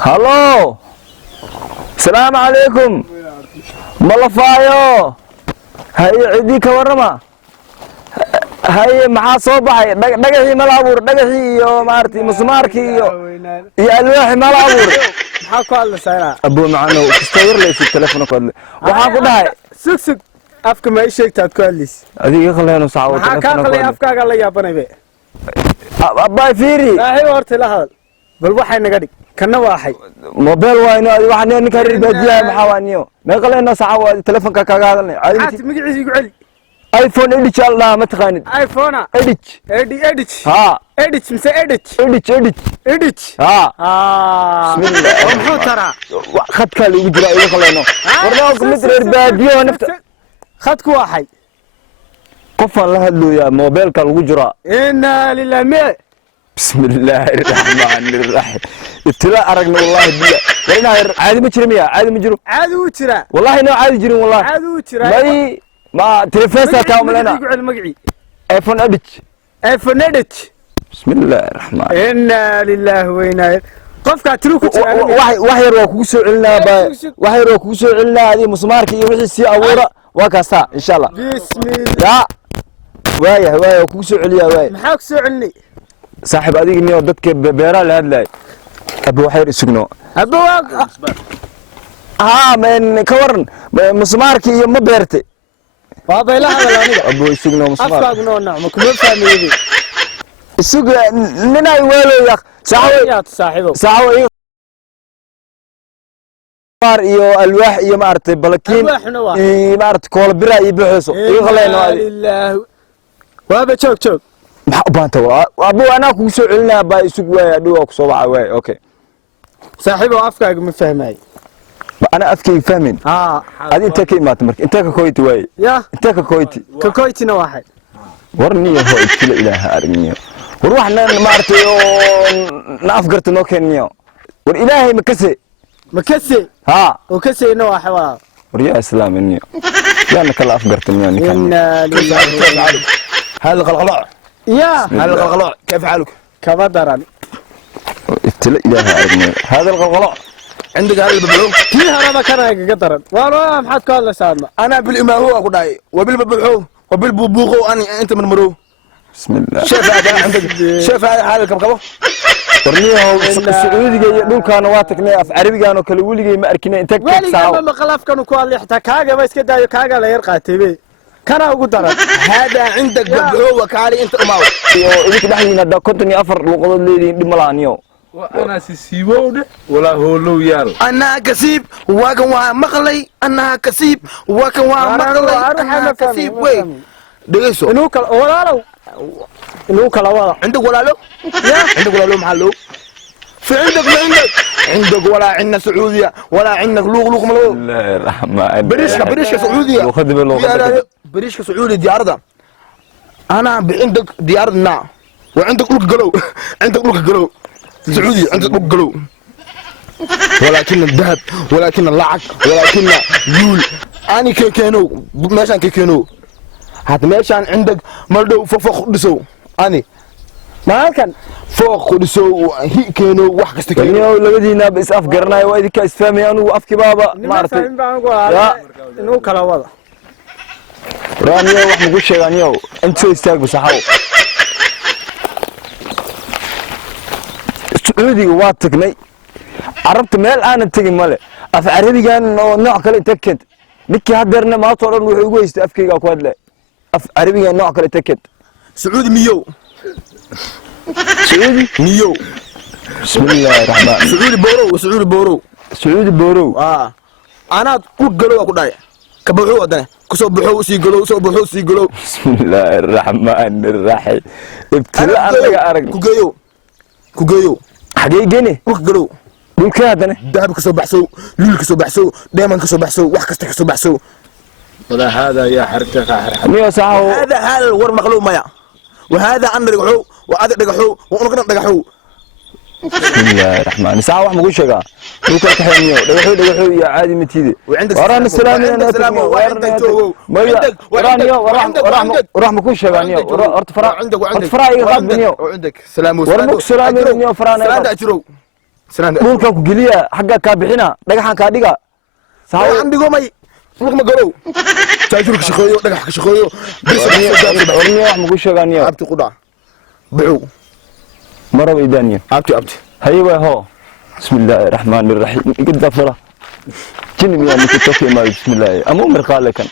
هلو السلام عليكم ملفايو هاي عيدي كورما هاي maxaa soo baxay dhagaxii mala abuur dhagaxii iyo maartay musmaarkii iyo alwaaxi mala abuur maxaa ku hadlaysaa abo macano istayr leeyahay telefoon ku hadlay waxaan ku dhahay sug afka ma sheegtaad ku hadlays adiga khaleeno saacado telefoon maxaa ka qalay afkaaga la yaabanaybe abay fiiri ilaahay horta la hadal bal waxay naga dhig kana waaxay mobile wayno waxaan ninka ribaadiyaa maxaa waaniyo ma qaleeno saacado telefoonka kaaga hadalnay caadi magaciisa igu celi iPhone edit Allah ma taqaanid iPhone edit ha edit mise edit ha bismillah muxuu tara khadka lagu jira iyo qaleeno warna mid reer baadiyo nafta khadku waxay qofan la hadlooyaa mobilka lagu jira inna lillahi bismillahir rahmanir rahim ibtila aragna wallahi billah warina caadi ma jirmiya caadi ma jiro caadi u jira wallahi no caadi jirin wallahi caadi u jira ما تلفزة كاملنا ايفون اديت بسم الله الرحمن انا لله وانا قفك تلوك وحير وكو سو علنا با وحير وكو سو علنا هذه مسمارك iyo wixii si abuura waa kaasta insha Allah بسم الله يا وايه وكو سو celiya waay maxaa ku soo celini saaxib adiga niyo dadka beera la hadlay abo waxyar isugno abo men ka waran musmaarki iyo ma beertay بابا لا هذا لا ابو يسقنا مصمار افكار نوع كما فاهميدي السوق ننا يوالو يا صاحبه صاحبه مار iyo alwaax iyo maartay balakiin iyo maartay kool bira iyo bixisoo iyo qaleeno ilaahi waaba joog maxaa u baanta abo ana ku soo celinaa baa isugu way adoo ku soo wacay way okay صاحبه afkaaga ma fahmay أنا أفكي فاهمين هذه أنت كي مات مرك أنت ككويت واي يا أنت ككويتنا واحد ورني هو كل إله أرنيه وروحنا مارتي نافقرت نوكنيو والإلهي مكسي ها وكسي نوع حوار وريا إسلام إني يعني كلا أفقرت إني إن هذا الغلغلع يا هذا الغلغلع كيف حالك؟ كما دراني ابتلى إله أرنيه هذا الغلغلع عندك هذا الببلو كي هربا كان قدرا والله محد كان سالنا انا بالإمام هو اقول داي وبالببحو وبالبوبوخو انت من مرو بسم الله شوف هذا عندك شوف هذا الكبكبه ورنيه السعودي دولكان واتكني اف عربيغان oo kale wiligeey ma arkin inta ka saaw ma qalafkan ku hadlay xataa kaaga ba iska daayo kaaga la yar qaatay kana ugu daran hada عندك ببحو وكالي انت اماو iyo idinka dhaxdiina da 54 luqadood leedin dhimalaaniyo وأنا سيبونه ولا هو لو يال أنا كسيب وكان مقلي أنا كسيب وكان مقلي أنا كسيب وين دقيسو إنه كلا ولا لو إنه كلا ولا عندك ولا لو يا عندك ولا لو محلو في عندك ولا عندنا سعودية ولا عندك لوغ ملو لا الرحمن بريشك سعودية بريشك سعودية ديار أنا عندك ديارنا وعندك لوك قلو عندك لوك قلو سعودي عندك قلو ولكن الذهب ولكن اللعق ولكن يول اني كيكينو ماشان كيكينو هاد ماشان عندك مردو فوق دسو اني ما كان فوق دسو هي كينو wax kasta keenyo labadiina is afgarnay waa idinka isfahmayaan uu afki baaba maartay inuu kala wada raaniyo wax mugu sheeganiyo inta istaag bisaxaw سعودي واتقني عرفت مال أنا تجي ماله أف عربي كان نوع كله تكت نكى هدرنا ما صار نروح يقول أفكي أقوال لا أف عربي كان نوع كله تكت سعودي ميو سعودي ميو بسم الله الرحمن سعودي بورو أنا كل قلوا أقول داي كبحوا ده كسب بحوا سي قلوا بسم الله الرحمن الرحيم ابتلاء أرجع كوجيو حاجة جنيه روح قلو دول كذا دهب كسو بحسو لول كسو بحسو دايما كسو بحسو واحد كسو بحسو ولا هذا يا حركة مية ساعة هذا الور مغلوب ميا وهذا عند رجحو وهذا رجحو ونقدر رجحو بسم الله الرحمن ساعة واحد مقول شجع لو كنت حينيو رجحو يا عادي متيدي وعندك ورانا السلام وراح مقول شجع نيو ارتفرع عندك يغاب نيو وعندك سلام ورمك سلام نيو فرانا سلام أجرو dhulka ku geliya xagga ka bixina dhagaxan ka dhiga saaw aan dhigo may dhulka ma galow jaajurka shaqeeyo dhagax ka shaqeeyo orniyo wax mugu sheeganiyo abti quda bixu maraw idaniyo abti haywa ho bismillahir rahmanir rahim qad fara jinni ya mutatafi ma bismillah amu mirqalakan